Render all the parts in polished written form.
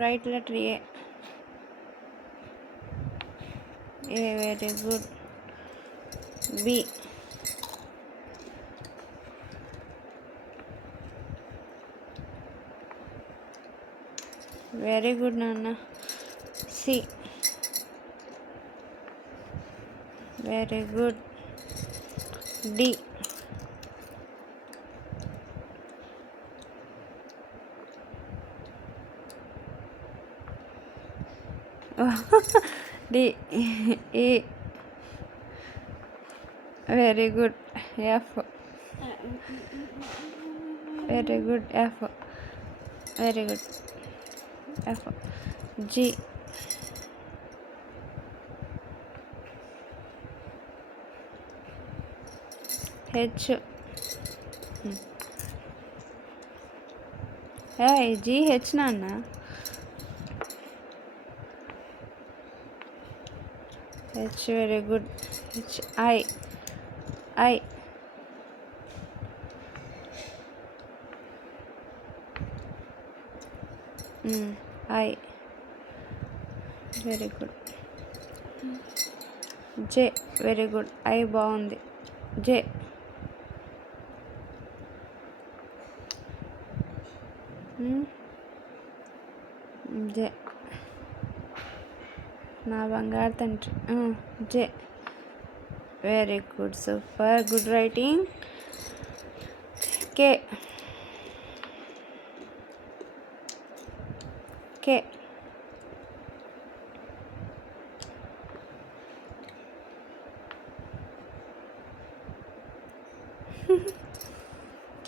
Right letter A. A, very good. B. Very good, Nana. C. Very good. D. D. E. Very good. F. Very good. F. Very good. F. G. H. Hey, G, H, Nana. H, very good. H, I. I. I. Very good. J, very good. I బాగుంది. J. J. నా బంగారు తండ్రి. J. Very good, super, good writing. K. K.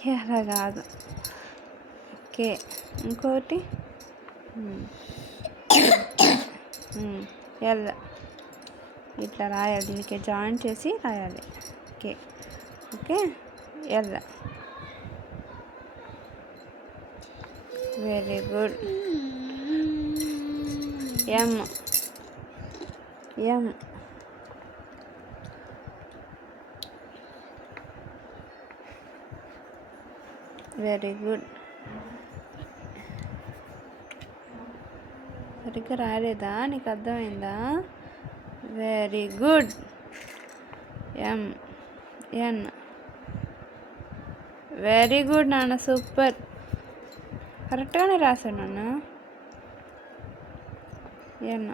K అలా కాదు. K. ఇంకోటి L. ఇట్లా రాయాలి, దీనికి జాయిన్ చేసి రాయాలి. K. Okay. L. Very good. M. M. Very good. సరిగ్గా రాలేదా? నీకు అర్థమైందా? Very good. M. N. Very good నాన్న, సూపర్, కరెక్ట్గానే రాశాను నాన్న. N.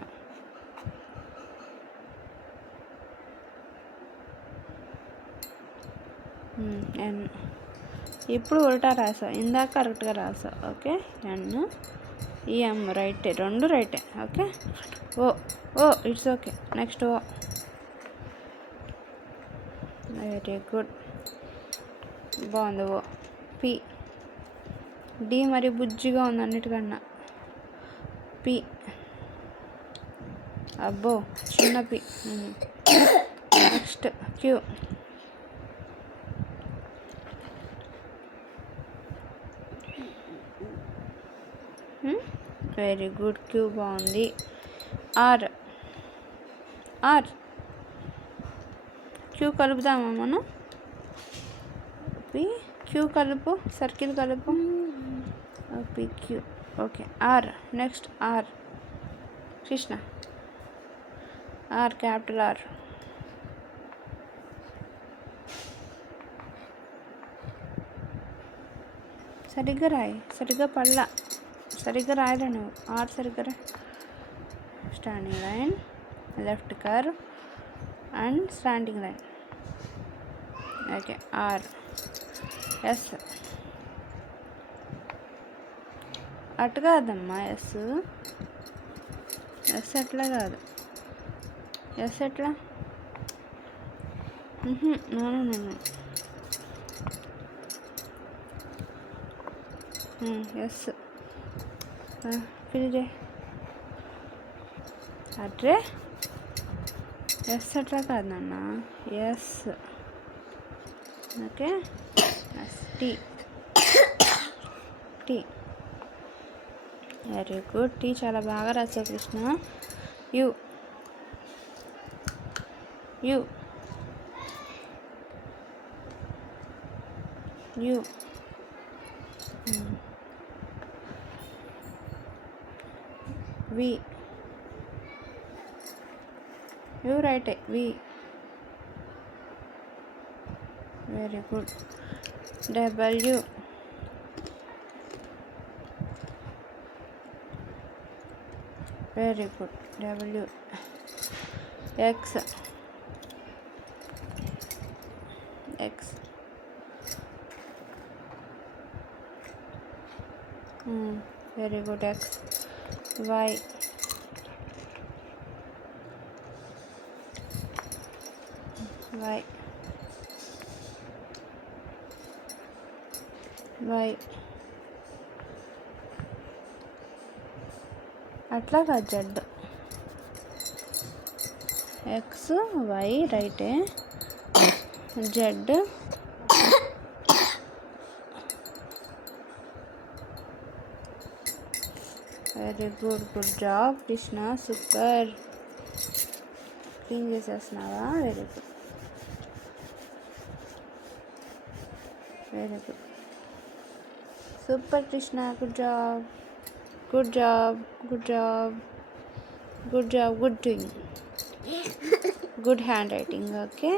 N. ఇప్పుడు ఉల్టా రాసావు, ఇందాక కరెక్ట్గా రాసావు. ఓకే. N. M. రైటే, రెండు రైటే. Okay. Oh it's okay. Next O. Very good, బాగుంది. O. P. D మరి బుజ్జిగా ఉంది అన్నిటికన్నా. P. అబ్బో, చిన్న P. Next Q. Very good, Q బాగుంది. R. R. Q కలుపుదామా మనం? P. Q కలుపు, సర్కిల్ కలుపు. P, Q. Okay. R. Next R. Krishna. R, capital R. సరిగ్గా రాయి, సరిగ్గా పడలా, సరిగ్గా రాయలే నువ్వు. R సరిగ్గా రాయి. Standing line, left curve and standing line. Okay. R. S. అటు కాదమ్మా, S ఎట్లా కాదు. S ఎట్లా? నో. S. ఫిల్ చేయి. అట్రే S అట్లా కాదు నాన్న. S. Okay. T. T. Very good. T చాలా బాగా రాసావు Krishna. U. U. V. You write it. V. Very good. W. Very good. W. X. X. Very good. X. Y. Y. Y. అట్లా కాదు Z. X Y రైటే, Z very good. Good job Krishna, super. Clean చేసేస్తున్నావా? Very good, very good, super Krishna. Good job, good job, good job, good job, good doing, good handwriting. Okay.